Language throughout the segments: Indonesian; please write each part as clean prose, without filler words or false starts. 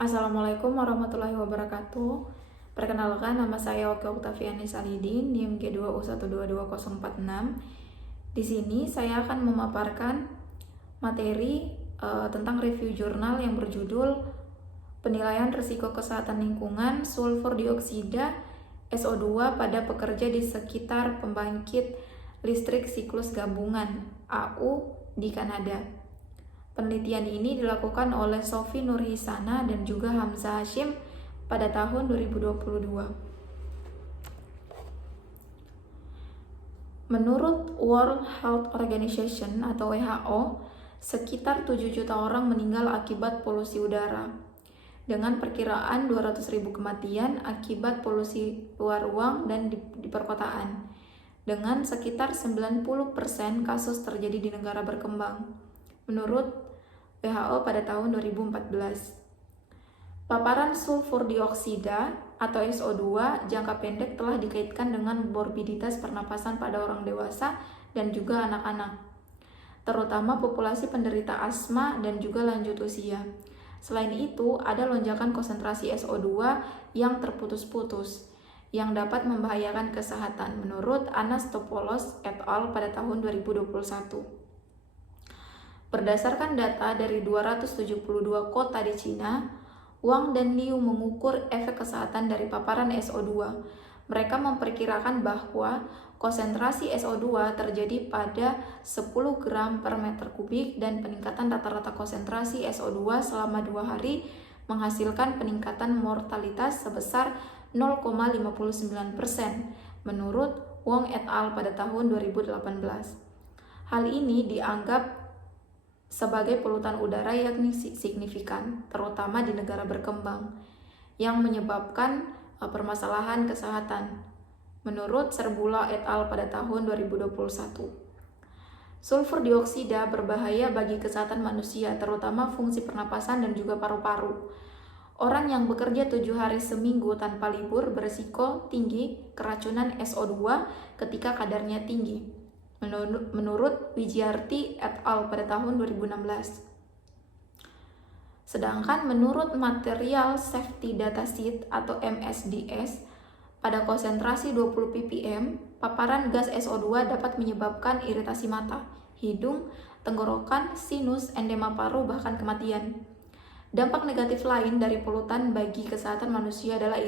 Assalamualaikum warahmatullahi wabarakatuh. Perkenalkan, nama saya Oke Oktaviani Salidin, NIM G2U122046. Di sini saya akan memaparkan materi tentang review jurnal yang berjudul Penilaian Risiko Kesehatan Lingkungan Sulfur Dioksida SO2 pada pekerja di sekitar pembangkit listrik siklus gabungan AU di Kanada. Penelitian ini dilakukan oleh Sofi Nurhisana dan juga Hamzah Hashim pada tahun 2022. Menurut World Health Organization atau WHO, sekitar 7 juta orang meninggal akibat polusi udara, dengan perkiraan 200.000 kematian akibat polusi luar ruang dan di perkotaan, dengan sekitar 90% kasus terjadi di negara berkembang, menurut WHO pada tahun 2014. Paparan sulfur dioksida atau SO2 jangka pendek telah dikaitkan dengan morbiditas pernapasan pada orang dewasa dan juga anak-anak, terutama populasi penderita asma dan juga lanjut usia. Selain itu, ada lonjakan konsentrasi SO2 yang terputus-putus yang dapat membahayakan kesehatan, menurut Anastopoulos et al. Pada tahun 2021. Berdasarkan data dari 272 kota di Cina, Wang dan Liu mengukur efek kesehatan dari paparan SO2. Mereka memperkirakan bahwa konsentrasi SO2 terjadi pada 10 gram per meter kubik dan peningkatan rata-rata konsentrasi SO2 selama 2 hari menghasilkan peningkatan mortalitas sebesar 0,59%, menurut Wong et al. Pada tahun 2018. Hal ini dianggap sebagai polutan udara yang signifikan, terutama di negara berkembang, yang menyebabkan permasalahan kesehatan, menurut Serbula et al. Pada tahun 2021. Sulfur dioksida berbahaya bagi kesehatan manusia, terutama fungsi pernapasan dan juga paru-paru. Orang yang bekerja 7 hari seminggu tanpa libur berisiko tinggi keracunan SO2 ketika kadarnya tinggi, menurut Wijiarti et al. Pada tahun 2016. Sedangkan menurut Material Safety Dataset atau MSDS, pada konsentrasi 20 ppm, paparan gas SO2 dapat menyebabkan iritasi mata, hidung, tenggorokan, sinus, endema paru, bahkan kematian. Dampak negatif lain dari polutan bagi kesehatan manusia adalah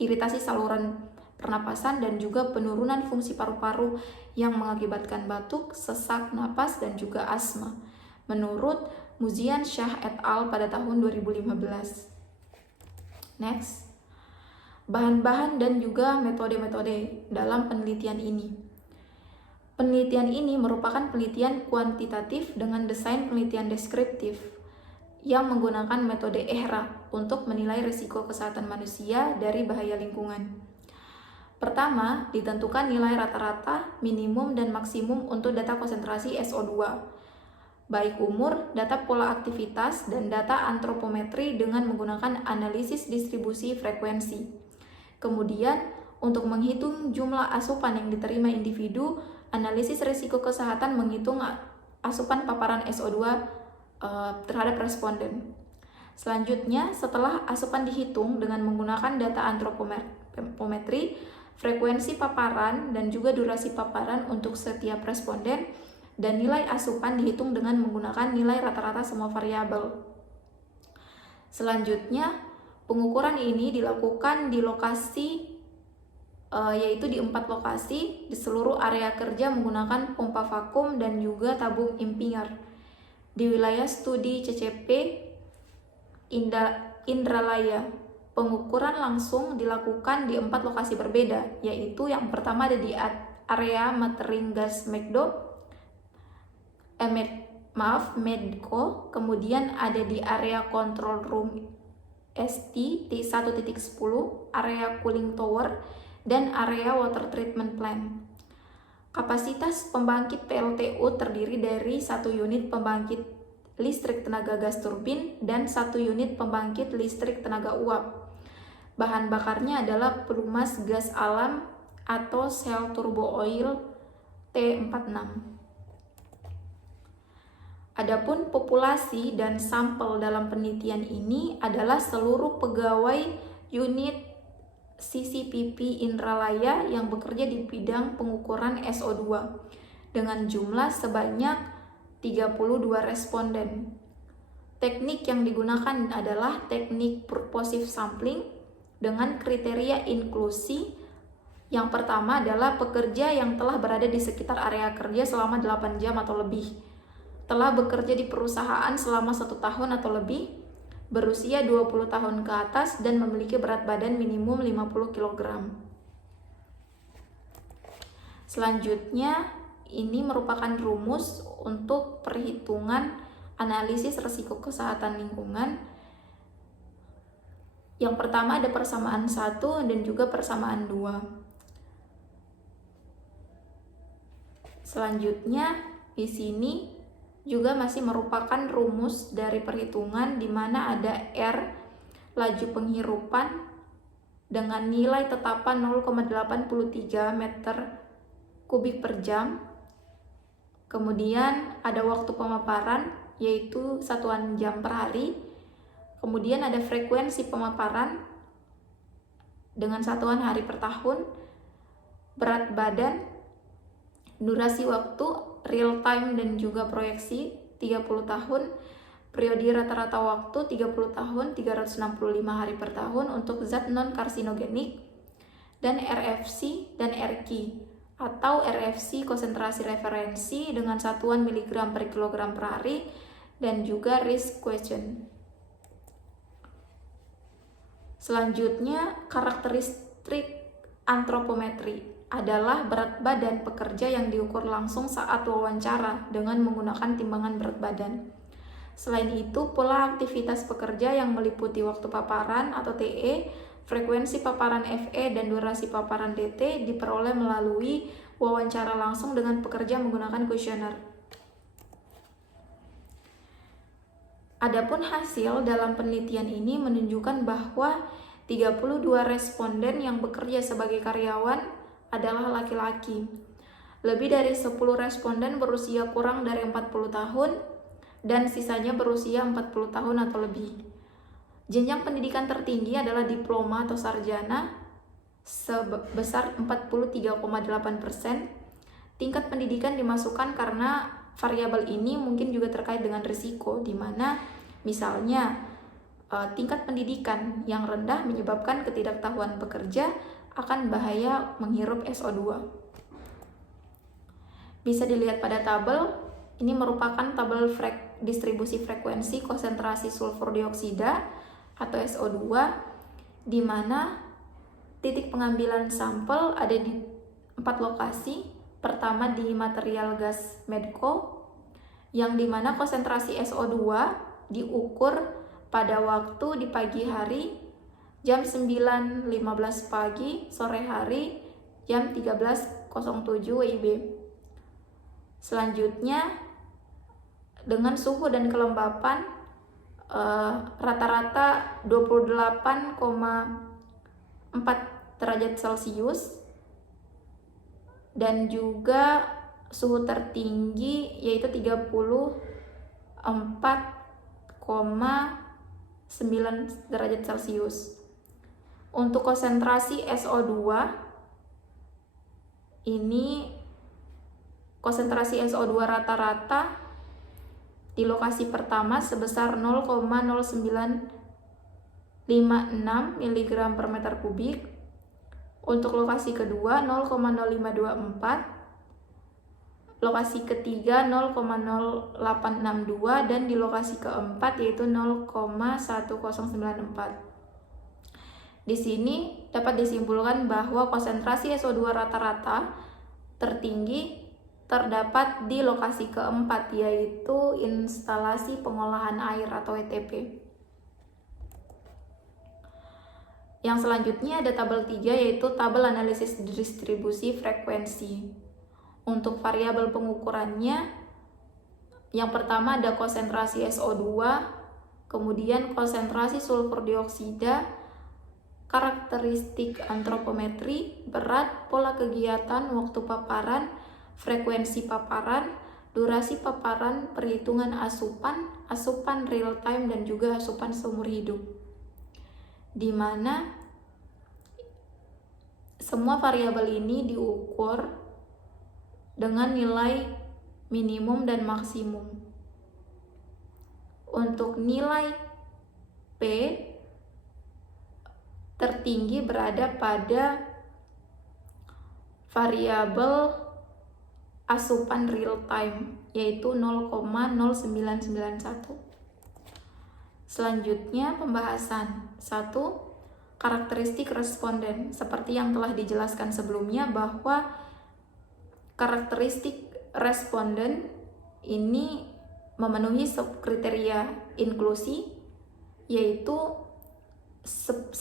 iritasi saluran pernapasan dan juga penurunan fungsi paru-paru yang mengakibatkan batuk, sesak napas, dan juga asma, menurut Muzian Shah et al. Pada tahun 2015. Next, bahan-bahan dan juga metode-metode dalam penelitian ini. Penelitian ini merupakan penelitian kuantitatif dengan desain penelitian deskriptif yang menggunakan metode EHRA untuk menilai risiko kesehatan manusia dari bahaya lingkungan. Pertama, ditentukan nilai rata-rata, minimum, dan maksimum untuk data konsentrasi SO2, baik umur, data pola aktivitas, dan data antropometri dengan menggunakan analisis distribusi frekuensi. Kemudian, untuk menghitung jumlah asupan yang diterima individu, analisis risiko kesehatan menghitung asupan paparan SO2 terhadap responden. Selanjutnya, setelah asupan dihitung dengan menggunakan data antropometri, frekuensi paparan dan juga durasi paparan untuk setiap responden, dan nilai asupan dihitung dengan menggunakan nilai rata-rata semua variabel. Selanjutnya, pengukuran ini dilakukan di lokasi yaitu di 4 lokasi di seluruh area kerja menggunakan pompa vakum dan juga tabung impinger di wilayah studi CCP Indralaya. Pengukuran langsung dilakukan di 4 lokasi berbeda, yaitu yang pertama ada di area metering gas Medco, kemudian ada di area control room ST T1.10, area cooling tower, dan area water treatment plant. Kapasitas pembangkit PLTU terdiri dari 1 unit pembangkit listrik tenaga gas turbin dan 1 unit pembangkit listrik tenaga uap. Bahan bakarnya adalah pelumas gas alam atau Shell Turbo Oil T46. Adapun populasi dan sampel dalam penelitian ini adalah seluruh pegawai unit CCPP Indralaya yang bekerja di bidang pengukuran SO2 dengan jumlah sebanyak 32 responden. Teknik yang digunakan adalah teknik purposive sampling dengan kriteria inklusi. Yang pertama adalah pekerja yang telah berada di sekitar area kerja selama 8 jam atau lebih, telah bekerja di perusahaan selama 1 tahun atau lebih, berusia 20 tahun ke atas, dan memiliki berat badan minimum 50 kg. Selanjutnya, ini merupakan rumus untuk perhitungan analisis risiko kesehatan lingkungan. Yang pertama ada persamaan 1 dan juga persamaan 2. Selanjutnya, di sini juga masih merupakan rumus dari perhitungan di mana ada R, laju penghirupan dengan nilai tetapan 0,83 meter kubik per jam. Kemudian ada waktu pemaparan yaitu satuan jam per hari. Kemudian ada frekuensi pemaparan dengan satuan hari per tahun, berat badan, durasi waktu, real time dan juga proyeksi 30 tahun, periode rata-rata waktu 30 tahun, 365 hari per tahun untuk zat non-karsinogenik, dan RFC dan RQ atau RFC konsentrasi referensi dengan satuan miligram per kilogram per hari, dan juga risk question. Selanjutnya, karakteristik antropometri adalah berat badan pekerja yang diukur langsung saat wawancara dengan menggunakan timbangan berat badan. Selain itu, pola aktivitas pekerja yang meliputi waktu paparan atau TE, frekuensi paparan FE, dan durasi paparan DT diperoleh melalui wawancara langsung dengan pekerja menggunakan kuesioner. Adapun hasil dalam penelitian ini menunjukkan bahwa 32 responden yang bekerja sebagai karyawan adalah laki-laki. Lebih dari 10 responden berusia kurang dari 40 tahun dan sisanya berusia 40 tahun atau lebih. Jenjang pendidikan tertinggi adalah diploma atau sarjana sebesar 43,8%. Tingkat pendidikan dimasukkan karena variabel ini mungkin juga terkait dengan risiko, di mana misalnya tingkat pendidikan yang rendah menyebabkan ketidaktahuan pekerja akan bahaya menghirup SO2. Bisa dilihat pada tabel, ini merupakan tabel distribusi frekuensi konsentrasi sulfur dioksida atau SO2, di mana titik pengambilan sampel ada di 4 lokasi. Pertama di material gas Medco, yang dimana konsentrasi SO2 diukur pada waktu di pagi hari jam 9.15 pagi, sore hari jam 13.07 WIB. Selanjutnya dengan suhu dan kelembapan rata-rata 28,4 derajat Celcius, dan juga suhu tertinggi yaitu 34,9 derajat Celcius. Untuk konsentrasi SO2, ini konsentrasi SO2 rata-rata di lokasi pertama sebesar 0,0956 mg per meter kubik. Untuk lokasi kedua 0,0524, lokasi ketiga 0,0862, dan di lokasi keempat yaitu 0,1094. Di sini dapat disimpulkan bahwa konsentrasi SO2 rata-rata tertinggi terdapat di lokasi keempat, yaitu instalasi pengolahan air atau WTP. Yang selanjutnya ada tabel 3, yaitu tabel analisis distribusi frekuensi. Untuk variabel pengukurannya, yang pertama ada konsentrasi SO2, kemudian konsentrasi sulfur dioksida, karakteristik antropometri, berat, pola kegiatan, waktu paparan, frekuensi paparan, durasi paparan, perhitungan asupan, asupan real time, dan juga asupan seumur hidup, di mana semua variabel ini diukur dengan nilai minimum dan maksimum. Untuk nilai P tertinggi berada pada variabel asupan real time, yaitu 0,0991. Selanjutnya pembahasan 1. Karakteristik responden. Seperti yang telah dijelaskan sebelumnya bahwa karakteristik responden ini memenuhi kriteria inklusi, yaitu 100%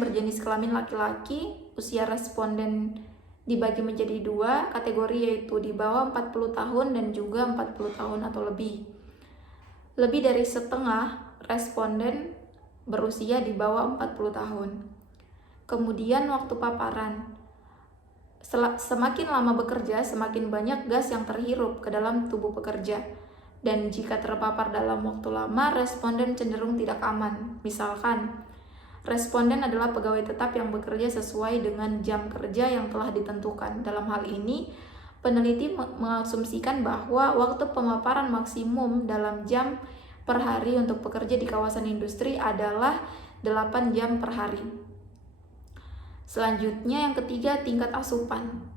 berjenis kelamin laki-laki. Usia responden dibagi menjadi 2 kategori, yaitu di bawah 40 tahun dan juga 40 tahun atau lebih. Lebih dari setengah responden berusia di bawah 40 tahun. Kemudian waktu paparan. Semakin lama bekerja, semakin banyak gas yang terhirup ke dalam tubuh pekerja. Dan jika terpapar dalam waktu lama, responden cenderung tidak aman. Misalkan, responden adalah pegawai tetap yang bekerja sesuai dengan jam kerja yang telah ditentukan. Dalam hal ini, peneliti mengasumsikan bahwa waktu pemaparan maksimum dalam jam per hari untuk bekerja di kawasan industri adalah 8 jam per hari. Selanjutnya yang ketiga, tingkat asupan.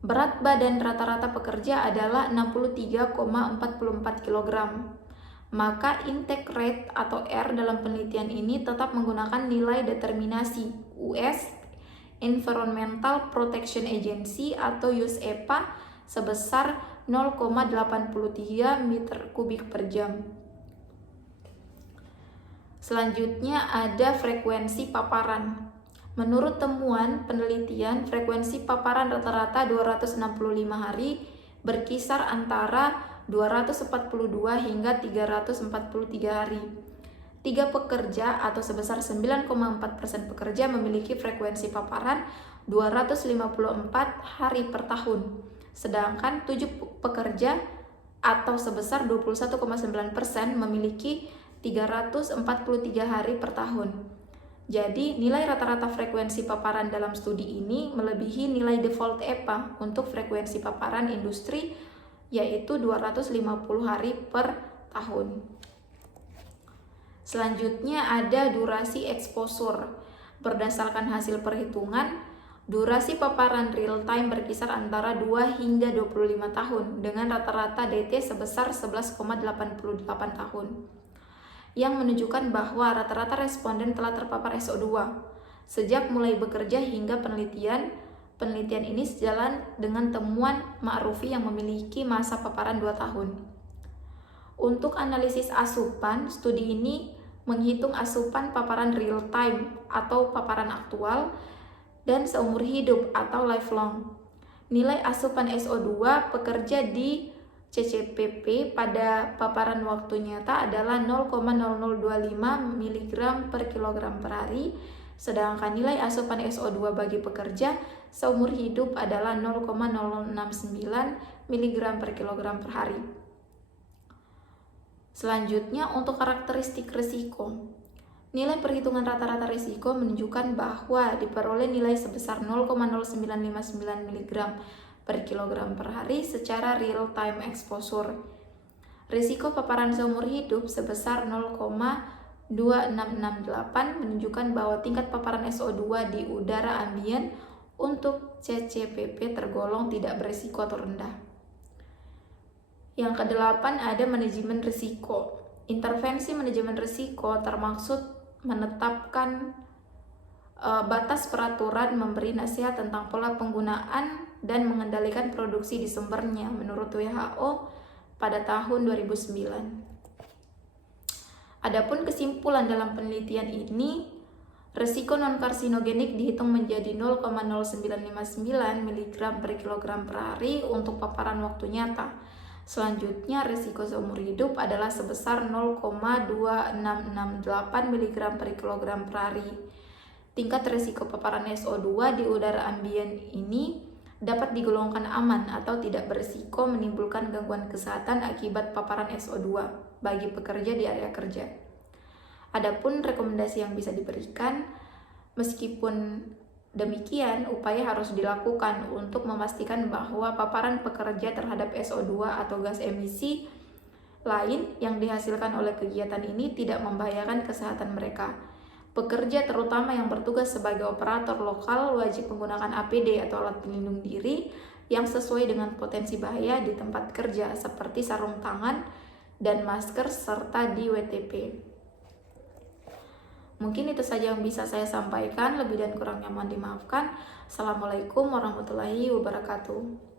Berat badan rata-rata pekerja adalah 63,44 kg. Maka intake rate atau R dalam penelitian ini tetap menggunakan nilai determinasi US Environmental Protection Agency atau USEPA sebesar 0,83 meter kubik per jam. Selanjutnya ada frekuensi paparan. Menurut temuan penelitian, frekuensi paparan rata-rata 265 hari berkisar antara 242 hingga 343 hari. 3 pekerja atau sebesar 9,4% pekerja memiliki frekuensi paparan 254 hari per tahun. Sedangkan 7 pekerja atau sebesar 21,9% memiliki 343 hari per tahun. Jadi, nilai rata-rata frekuensi paparan dalam studi ini melebihi nilai default EPA untuk frekuensi paparan industri, yaitu 250 hari per tahun. Selanjutnya ada durasi exposure. Berdasarkan hasil perhitungan, durasi paparan real time berkisar antara 2 hingga 25 tahun dengan rata-rata DT sebesar 11,88 tahun. Yang menunjukkan bahwa rata-rata responden telah terpapar SO2 sejak mulai bekerja hingga penelitian ini sejalan dengan temuan Ma'rufi yang memiliki masa paparan 2 tahun. Untuk analisis asupan, studi ini menghitung asupan paparan real time atau paparan aktual dan seumur hidup atau lifelong. Nilai asupan SO2 pekerja di CCPP pada paparan waktu nyata adalah 0,0025 mg per kilogram per hari, sedangkan nilai asupan SO2 bagi pekerja seumur hidup adalah 0,069 mg per kilogram per hari. Selanjutnya untuk karakteristik risiko. Nilai perhitungan rata-rata risiko menunjukkan bahwa diperoleh nilai sebesar 0,0959 mg per kilogram per hari secara real time exposure. Risiko paparan seumur hidup sebesar 0,2668 menunjukkan bahwa tingkat paparan SO2 di udara ambien untuk CCPP tergolong tidak berisiko atau rendah. Yang kedelapan ada manajemen risiko. Intervensi manajemen risiko termaksud menetapkan batas peraturan, memberi nasihat tentang pola penggunaan dan mengendalikan produksi di sumbernya menurut WHO pada tahun 2009. Adapun kesimpulan dalam penelitian ini, risiko non-karsinogenik dihitung menjadi 0,0959 mg per kilogram per hari untuk paparan waktu nyata. Selanjutnya, risiko seumur hidup adalah sebesar 0,2668 mg per kilogram per hari. Tingkat risiko paparan SO2 di udara ambien ini dapat digolongkan aman atau tidak berisiko menimbulkan gangguan kesehatan akibat paparan SO2 bagi pekerja di area kerja. Adapun rekomendasi yang bisa diberikan, meskipun demikian, upaya harus dilakukan untuk memastikan bahwa paparan pekerja terhadap SO2 atau gas emisi lain yang dihasilkan oleh kegiatan ini tidak membahayakan kesehatan mereka. Pekerja terutama yang bertugas sebagai operator lokal wajib menggunakan APD atau alat pelindung diri yang sesuai dengan potensi bahaya di tempat kerja seperti sarung tangan dan masker serta di WTP. Mungkin itu saja yang bisa saya sampaikan, lebih dan kurangnya mohon dimaafkan. Assalamualaikum warahmatullahi wabarakatuh.